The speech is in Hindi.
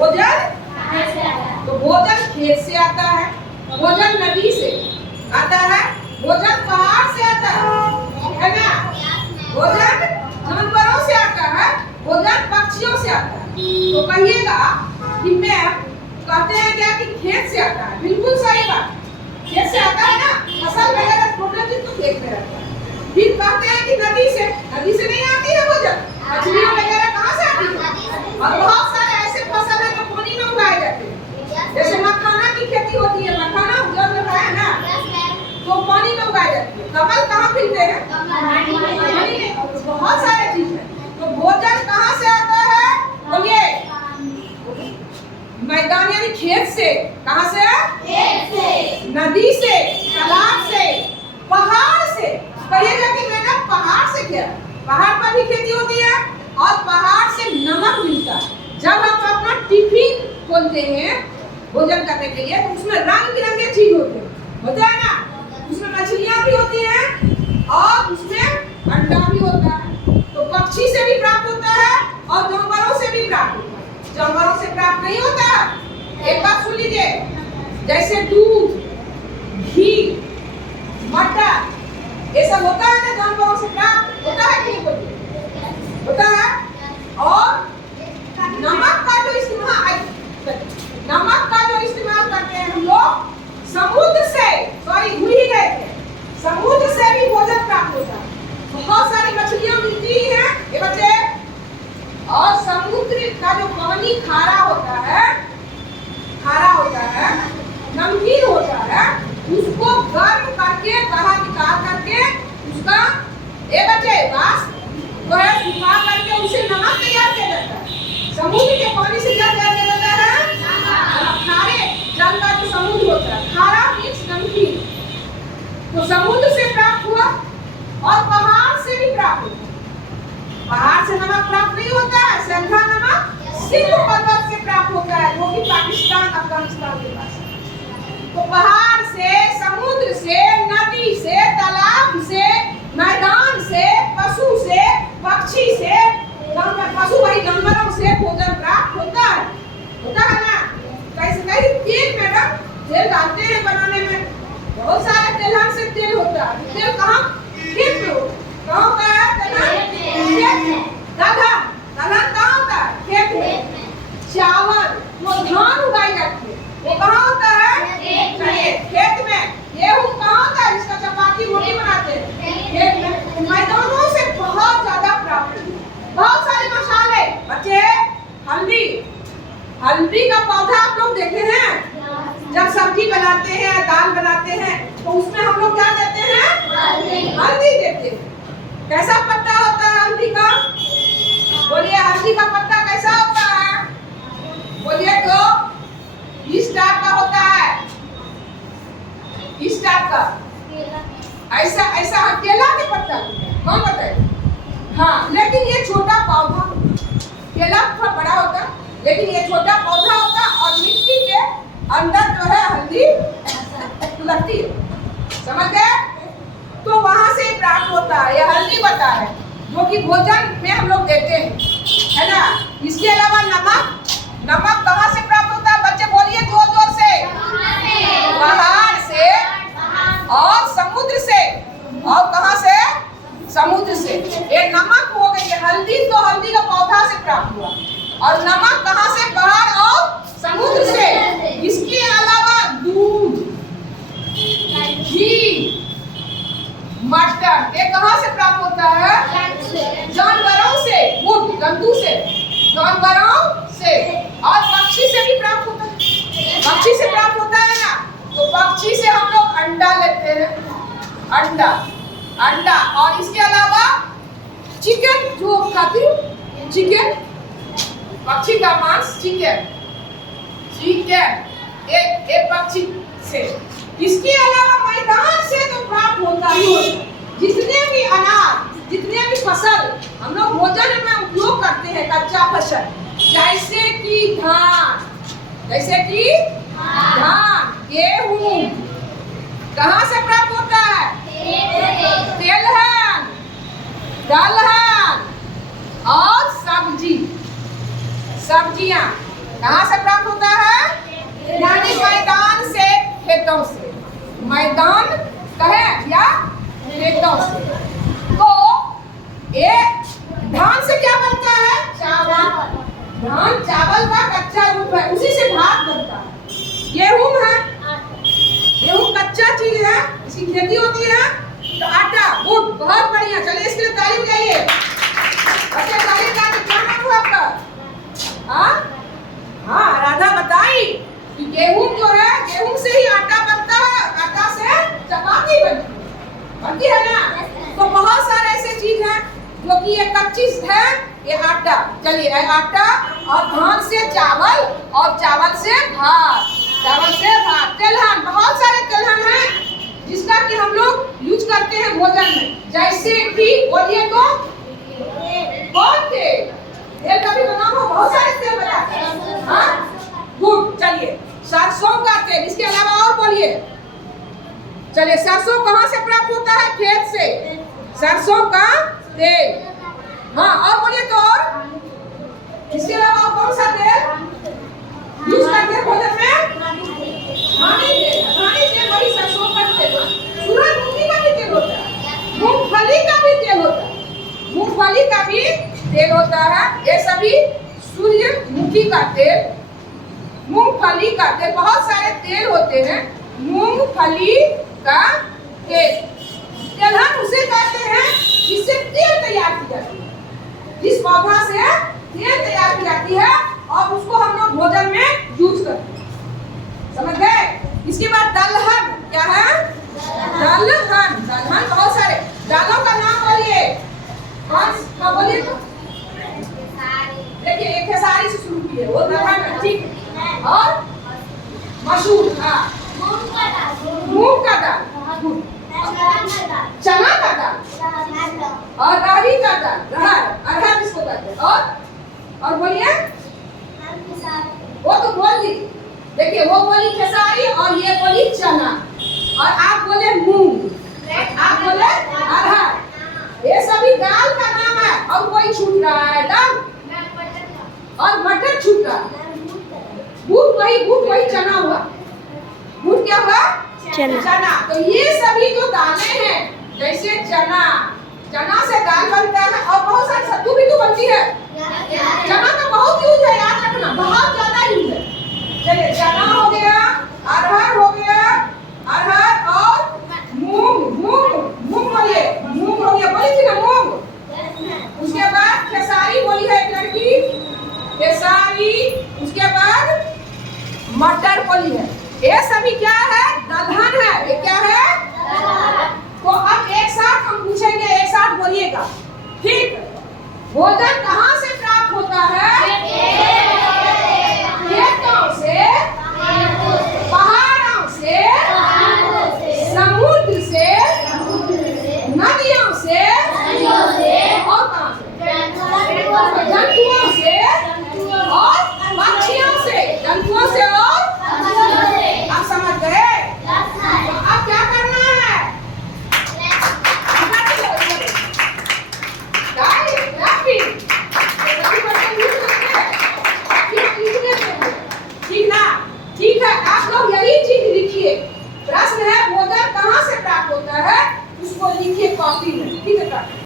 भोजन तो भोजन खेत से आता है, भोजन नदी से आता है, भोजन पहाड़ से आता है ना? भोजन जानवरों से आता है, भोजन पक्षियों से आता है। तो कहिएगा कि मैम कहते हैं क्या कि खेत से आता है? बिल्कुल सही बात, खेत से आता है ना, फसल वगैरह छोटे चीज तो खेत में रहता है। फिर कहते हैं कि नदी से नहीं आती है भोजन, मछलियां वगैरह कहाँ से आती है? और बहुत सारे ऐसे फसल है जो पानी में उगाए जाते हैं, जैसे मखाना की खेती होती है, मखाना जब लगता है ना तो पानी में उगाए जाती है। कमल कहाँ खिलते हैं? पानी में। बहुत सारे चीज है। तो भोजन कहाँ से आता है? बोलिए, मैदान यानी खेत से। कहाँ से? खेत से, नदी से, तालाब से, पहाड़ से। कहिएगा कि मैडम पहाड़ से क्या? पहाड़ पर भी खेती होती है और पहाड़ से नमक मिलता है। जब हम अपना टिफिन खोलते हैं भोजन करने के लिए तो उसमें रंग बिरंगे चीज होते हैं ना, उसमें मछलियां भी होती हैं और उसमें अंडा भी होता है। तो पक्षी से भी प्राप्त होता है और जानवरों से भी प्राप्त होता है। जानवरों से प्राप्त नहीं होता। एक बात सुन लीजिए, जैसे दूध, घी, मटर, ये सब होता है ना, जानवरों से प्राप्त होता है कि नहीं? होता है। और नमक का जो इस्तेमाल करते हैं हम लोग, समुद्र से, सॉरी भूल ही गए थे, समुद्र से भी भोजन प्राप्त होता है। बहुत सारी मछलियां मिलती हैं ये बच्चे, और समुद्र का जो पानी खारा होता है, नमकीन होता है, उसको गर्म करके बाहर निकाल करके उसका वाष्प जो है सुखा करके उसे नमक तैयार किया जाता है। समुद्र के पानी से क्या तैयार किया जाता है? खारे जल का जो समुद्र होता है, खारा मिक्स नमकीन। तो समुद्र से प्राप्त हुआ और पहाड़ से भी प्राप्त हुआ। पहाड़ से नमक प्राप्त नहीं होता है, संघा नमक सिंधु पर्वत से प्राप्त होता है, जो कि पाकिस्तान अफगानिस्तान के पास है। तो पहाड़ से, समुद्र से, नदी से, तालाब से, मैदान से, पशु से, पक्षी से, पशु वही जानवरों से भोजन प्राप्त होता है ना? कैसे? कहीं तेल मैडम, तेल डालते हैं बनाने में, बहुत सारे तेलहन से तेल होता है। तेल कहाँ? खेत में होता है। कहाँ होता है तेलहन? खेत में। दलहन कहाँ होता है? खेत में। चावल वो धान उगाई जाती है, वो कहाँ होता है? खेत में। गेहूँ कहाँ होता है? जिसका चपाती रोटी बनाते हैं, खेत में। मैदानों से बहुत ज्यादा प्राप्त होती है। बहुत सारे मसाले बच्चे, हल्दी का पौधा आप लोग देखे हैं? जब सब्जी बनाते हैं, दाल बनाते हैं तो उसमें हम लोग क्या देते हैं? हल्दी देते हैं। कैसा पत्ता होता है हल्दी का? बोलिए, हल्दी का पत्ता कैसा होता है? बोलिए तो, इस टाइप का होता है, इस टाइप का, ऐसा केला के पत्ता कौन बताए? हाँ, लेकिन ये छोटा पौधा, केला थोड़ा बड़ा होता, लेकिन ये छोटा पौधा होता और मिट्टी के अंदर जो है हल्दी लगती है। समझ गए? तो वहां से प्राप्त होता है, यह हल्दी बता है, जो कि भोजन में हम लोग देते हैं, है ना? इसके अलावा नमक कहाँ से प्राप्त होता है? बच्चे बोलिए जोर से। पहाड़ से और समुद्र से। और कहाँ से? समुद्र से। ये नमक हो गई। हल्दी तो हल्दी का पौधा से प्राप्त हुआ, और नमक कहाँ से? पहाड़ और समुद्र से। इसके अलावा दूध, घी, मटर, ये कहाँ से प्राप्त होता है? जानवरों से, जंतु से, जानवरों से, और पक्षी से भी प्राप्त होता है। पक्षी से प्राप्त होता है ना, तो पक्षी से हम लोग अंडा लेते हैं, अंडा। और इसके अलावा चिकन जो खाती, चिकन, पक्षी का मांस, चिकन एक पक्षी से। इसके अलावा मैदान से तो प्राप्त होता ही होता। जितने भी अनाज, जितने भी फसल हम लोग भोजन में उपयोग करते हैं, कच्चा फसल, जैसे कि धान, गेहूं, कहाँ से प्राप्त होता है? तेलहन, दलहन और सब्जियां, कहाँ से प्राप्त होता है? यानी मैदान से, खेतों से। मैदान कहे या खेतों से। तो ये धान से क्या बनता है? चावल। धान चावल का कच्चा रूप है, उसी से भात बनता है। गेहूं है, गेहूं कच्चा चीज है, इसकी खेती होती है। तो आटा, गुड़, बहुत बढ़िया। चलिए इसके लिए ताली बजाइए। बच्चे ताली बजा के क्या नाम हुआ आपका? हाँ, राधा बताई कि गेहूं जो है, गेहूं से ही आटा बनता है, आटा से चपाती बनती है ना। तो बहुत सारे ऐसे चीज हैं जो कि ये कच्ची है, ये आटा। चलिए आटा, और धान से चावल, और चावल से भात, चावल से भात। तिलहन, बहुत सारे तिलहन हैं जिसका कि हम लोग यूज करते हैं भोजन में। जैसे कि बोलिए तो कौन तेल? तेल का भी नाम हो, बहुत सारे तेल बताते हैं। हाँ, गुड। चलिए सरसों का तेल, इसके अलावा और बोलिए। चलिए सरसों कहाँ से प्राप्त होता है? खेत से, सरसों का तेल। हाँ, और बोलिए तो और इसके अलावा कौन सा तेल यूज करते हैं भोजन में? खाने तेल। खाने तेल वही सरसों का तेल। सूरजमुखी का भी तेल होता है, मूंगफली का भी तेल होता है, मूंगफली का भी तेल होता है। ये सभी सूर्यमुखी का तेल, मूंगफली का तेल, बहुत सारे तेल होते हैं। मूंगफली का तेल, तिलहन उसे कहते हैं जिससे तेल तैयार की जाती है, जिस पौधा से तेल तैयार की जाती है और उसको हम लोग भोजन में यूज करते हैं। समझ गए? इसके बाद दलहन, क्या है? दलहन। दलहन बहुत सारे दालों का नाम बोलिए। कौन बोलिए तो? देखिए एक खेसारी से शुरू की है, वो दलहन है, ठीक है। और मसूर, हाँ, मूंग का दाल, चना का दाल, और रागी का दाल, अरहर जिसको कहते हैं। और बोलिए, वो तो बोल दी। देखिए वो बोली खेसारी और ये बोली चना, और आप बोले मूंग, आप बोले अरहर। ये सभी दाल का नाम है। और कोई छूट रहा है दाल, और मटर छूट रहा है। बूट वही चना हुआ। बूट क्या हुआ? चना। तो ये सभी जो दालें हैं, जैसे चना, चना से दाल बनता है, और बहुत सारी सत्तू भी तो बनती है। चना का बहुत यूज है, याद रखना, बहुत ज्यादा यूज है। चलिए चना हो गया, अरहर हो गया, अरहर और मूंग बोलिए, मूंग हो गया, बोली थी ना मूंग। उसके बाद खेसारी बोली है एक लड़की, खेसारी। उसके बाद मटर बोली है। ये सभी क्या है? दलहन है। ये क्या है? तो अब एक साथ हम पूछेंगे, एक साथ बोलिएगा, ठीक? भोजन